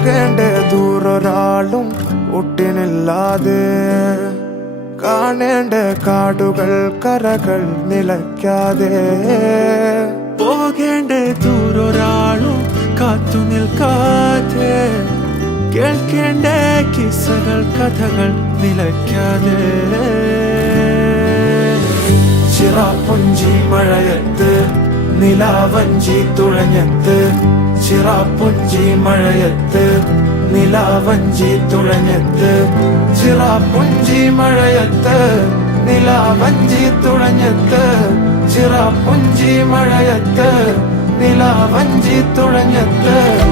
പോകേണ്ട ദൂരൊരാളും ഒട്ടിനില്ലാതെ കാണേണ്ട കാടുകൾ കരകൾ നിലയ്ക്കാതെ പോകേണ്ട ദൂരൊരാളും കാത്തു നിൽക്കാതെ കേൾക്കേണ്ട കിസ്സകൾ കഥകൾ നിലയ്ക്കാതെ ചിറാപ്പുഞ്ചി മഴയത്ത് നിലാവഞ്ചി തുഴഞ്ഞത്ത് ചിറാപ്പുഞ്ചി മഴയത്ത് നിലാവഞ്ചി തുഴഞ്ഞത്ത് ചിറാപ്പുഞ്ചി മഴയത്ത് നിലാവഞ്ചി തുഴഞ്ഞത്ത് ചിറാപ്പുഞ്ചി മഴയത്ത് നിലാവഞ്ചി തുഴഞ്ഞത്ത്